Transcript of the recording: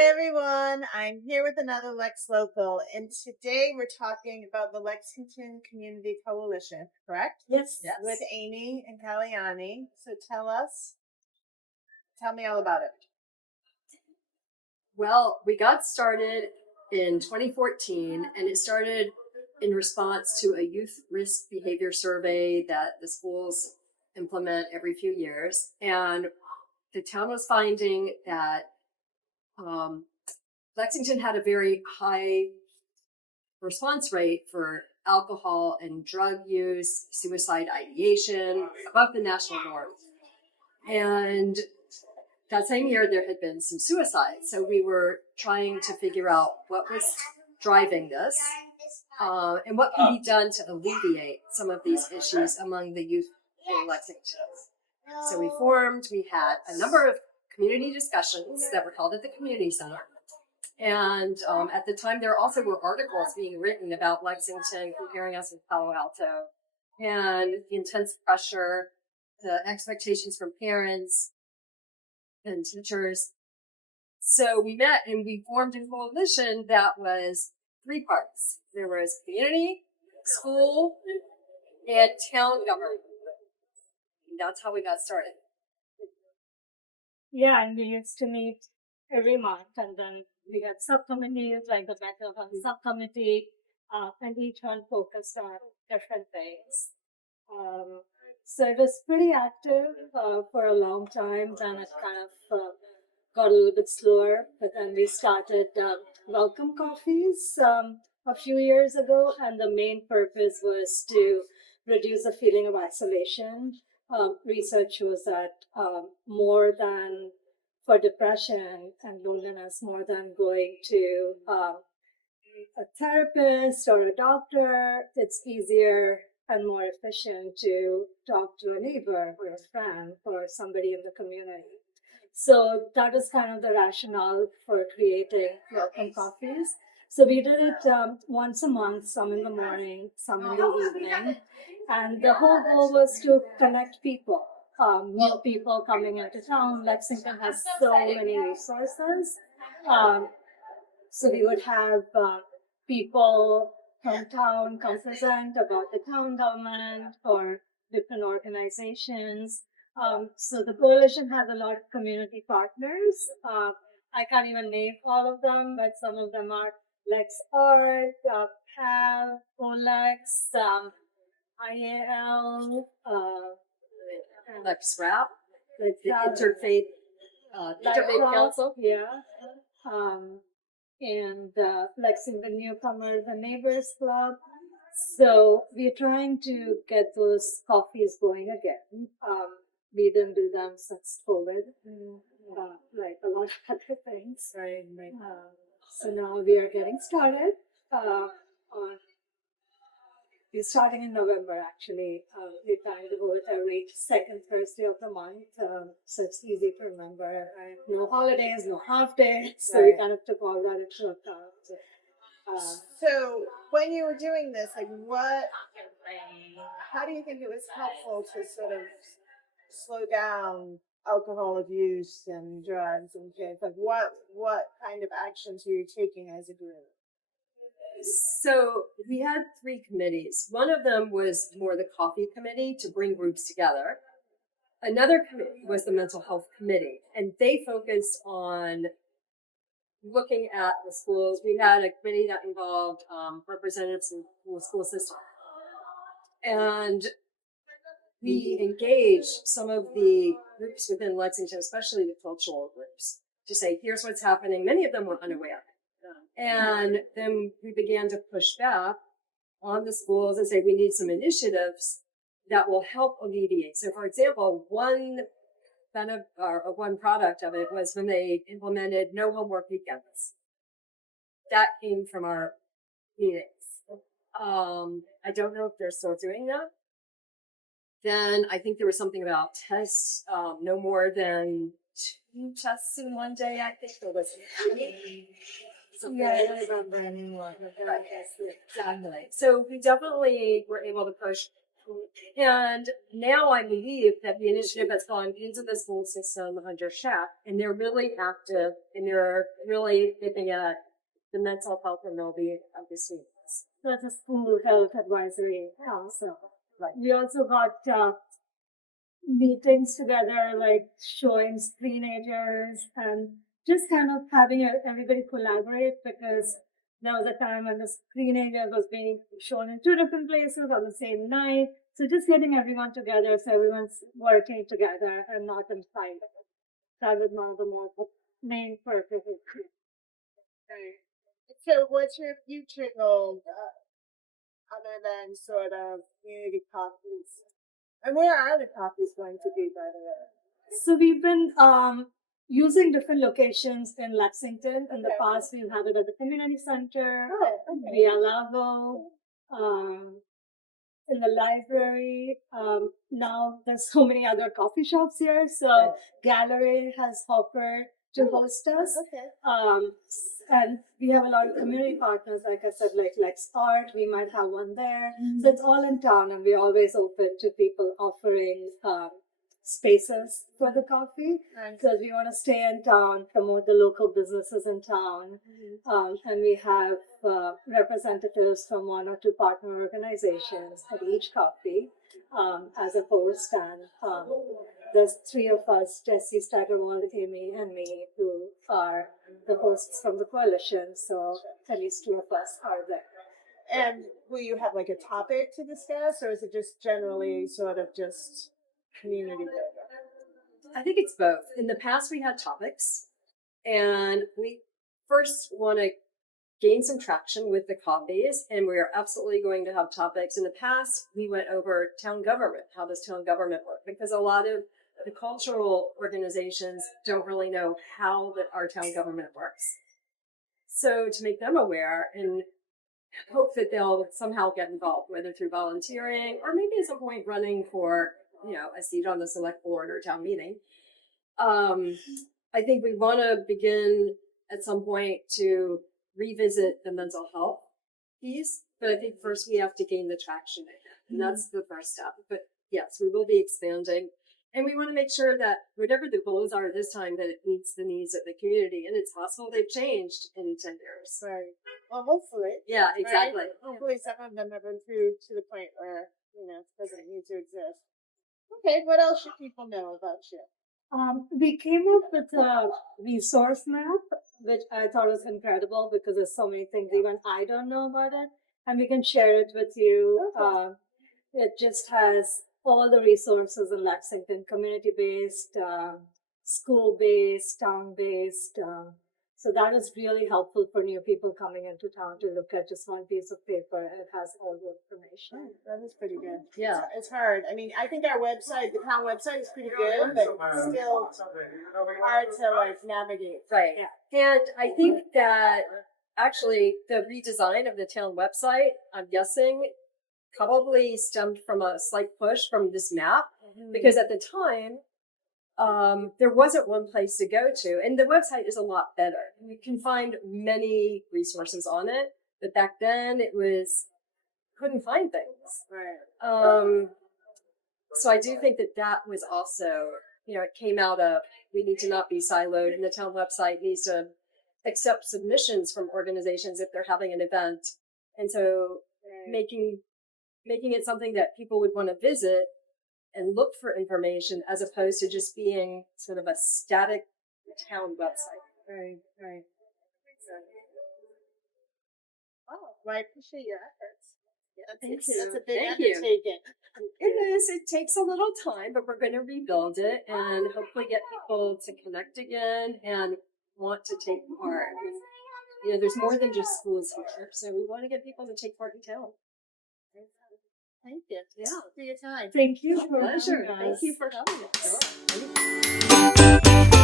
Hi everyone, I'm here with another Lex Local, and today we're talking about the Lexington Community Coalition, correct? Yes. With Amy and Kalyani. So tell me all about it. Well, we got started in 2014, and it started in response to a youth risk behavior survey that the schools implement every few years. And the town was finding that Lexington had a very high response rate for alcohol and drug use, suicide ideation, above the national norm. And that same year, there had been some suicides. So we were trying to figure out what was driving this and what can be done to alleviate some of these issues among the youth in Lexington. So we had a number of community discussions that were held at the community center. And at the time, there also were articles being written about Lexington, comparing us with Palo Alto, and the intense pressure, the expectations from parents and teachers. So we met and we formed a coalition that was three parts. There was community, school, and town government. And that's how we got started. Yeah, and we used to meet every month, and then we had subcommittees like the mental health subcommittee, and each one focused on different things. So it was pretty active for a long time. Then it kind of got a little bit slower, but then we started welcome coffees a few years ago, and the main purpose was to reduce the feeling of isolation. Research shows that more than for depression and loneliness, more than going to a therapist or a doctor, it's easier and more efficient to talk to a neighbor or a friend or somebody in the community. So that was kind of the rationale for creating welcome coffees. So we did it once a month, some in the morning, some in the evening. And the whole goal was to connect people, new people coming into town. Lexington has so many resources. So we would have people from town come present about the town government or different organizations. So the coalition has a lot of community partners. I can't even name all of them, but some of them are Lex Art, PAL, OLEX, IAL, Lex Rap, the Interfaith Council. Yeah. And Lexington Newcomers and Neighbors Club. So we're trying to get those coffees going again. We didn't do them since COVID, like a lot of other things. Right. So now we are getting started. We're starting in November, actually. We're trying to go with every second Thursday of the month, so it's easy to remember. No holidays, no half days, so we kind of took all that into account. So when you were doing this, how do you think it was helpful to sort of slow down alcohol abuse and drugs and kids? Like what kind of actions were you taking as a group? So we had three committees. One of them was more the coffee committee to bring groups together. Another committee was the mental health committee, and they focused on looking at the schools. We had a committee that involved representatives in the school system. And we engaged some of the groups within Lexington, especially the cultural groups, to say, here's what's happening. Many of them were unaware. And then we began to push back on the schools and say we need some initiatives that will help alleviate. So, for example, one product of it was when they implemented no homework weekends. That came from our meetings. I don't know if they're still doing that. Then I think there was something about tests, no more than 2 tests in one day. I think there was. Yeah, I don't remember anymore. Right. Exactly. So we definitely were able to push And now I believe that the initiative has gone into the school system under Chef, and they're really active, and they're really looking at the mental health and well-being of the students. That's a school health advisory council. Right. We also got meetings together, like showing screenagers and just kind of having everybody collaborate, because there was a time when the screenager was being shown in two different places on the same night. So just getting everyone together so everyone's working together and not in silos. That was one of the main purposes. Right. So what's your future goal, other than sort of community coffees? And where are the coffees going to be, by the way? So we've been using different locations in Lexington. In the past, we've had it at the community center, Via Lago, in the library. Now there's so many other coffee shops here. So Gallery has offered to host us. Okay. And we have a lot of community partners, like I said, like Lex Art, we might have one there. So it's all in town, and we're always open to people offering spaces for the coffee, because we want to stay in town, promote the local businesses in town. And we have representatives from one or two partner organizations at each coffee as a host. And there's three of us, Jessie, Staggerwald, Amy, and me, who are the hosts from the coalition. So at least two of us are there. And will you have like a topic to discuss, or is it just generally sort of just community building? I think it's both. In the past, we had topics, and we first want to gain some traction with the coffees, and we are absolutely going to have topics. In the past, we went over town government. How does town government work? Because a lot of the cultural organizations don't really know how our town government works. So to make them aware and hope that they'll somehow get involved, whether through volunteering or maybe at some point running for, a seat on the select board or town meeting. I think we want to begin at some point to revisit the mental health piece, but I think first we have to gain the traction in it, and that's the first step. But yes, we will be expanding, and we want to make sure that whatever the goals are this time, that it meets the needs of the community, and it's possible they've changed in 10 years. Right. Well, hopefully. Yeah, exactly. Right? Hopefully some of them have improved to the point where, it doesn't need to exist. Okay, what else should people know about you? We came up with a resource map, which I thought was incredible because there's so many things even I don't know about it, and we can share it with you. Okay. It just has all the resources in Lexington, community-based, school-based, town-based. So that is really helpful for new people coming into town to look at just one piece of paper. It has all the information. That is pretty good. Yeah. It's hard. I mean, I think our website, the town website, is pretty good, but still hard to navigate. Right. Yeah. And I think that actually the redesign of the town website, I'm guessing, probably stemmed from a slight push from this map, because at the time, there wasn't one place to go to, and the website is a lot better. You can find many resources on it, but back then couldn't find things. Right. So I do think that was also, it came out of, we need to not be siloed, and the town website needs to accept submissions from organizations if they're having an event. And so making it something that people would want to visit and look for information, as opposed to just being sort of a static town website. Right. Oh, well, I appreciate your efforts. Thank you. That's a big Thank you. undertaking. It is. It takes a little time, but we're going to rebuild it and hopefully get people to connect again and want to take part. There's more than just schools here, so we want to get people to take part in town. Thank you. Yeah. For your time. Thank you for Pleasure. having us. Thank you for having us.